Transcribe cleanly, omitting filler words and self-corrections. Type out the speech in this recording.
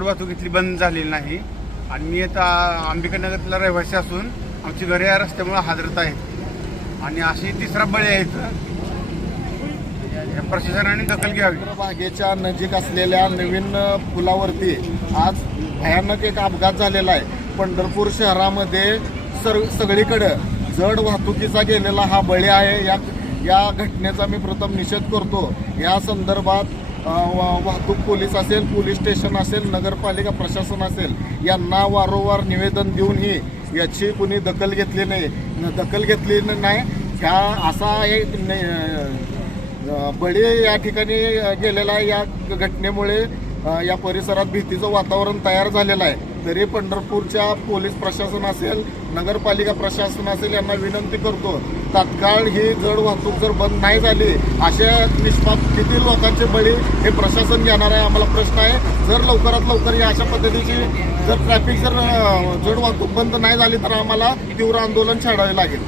जड वाहतूक इथली बंद झालेली नाही आणि मी आता अंबिकानगरला रहिवासी असून आमची घरे या रस्त्यामुळे हादरत आहेत आणि अशी तिसरा बळी आहे इथं. प्रशासनाने दखल घ्यावी. बागेच्या नजीक असलेल्या नवीन पुलावरती आज भयानक एक अपघात झालेला आहे. पंढरपूर शहरामध्ये सगळीकडं जड वाहतुकीचा गेलेला हा बळी आहे. या घटनेचा मी प्रथम निषेध करतो. या संदर्भात वाहतूक पोलीस असेल, पोलीस स्टेशन असेल, नगरपालिका प्रशासन असेल यांना वारंवार निवेदन देऊनही याची कुणी दखल घेतली नाही. ह्या असा एक बळी या ठिकाणी गेलेला आहे. या घटनेमुळे या परिसरात भीतीचं वातावरण तयार झालेलं आहे. तरी पंढरपूरच्या पोलीस प्रशासन असेल, नगरपालिका प्रशासन असेल यांना विनंती करतो, तात्काळ ही जड वाहतूक जर बंद नाही झाली अशा निष्पाप किती लोकांचे बळी हे प्रशासन घेणार आहे आम्हाला प्रश्न आहे. जर लवकरात लवकर या अशा पद्धतीची जर ट्रॅफिक जर जड वाहतूक बंद नाही झाली तर आम्हाला तीव्र आंदोलन छेडावे लागेल.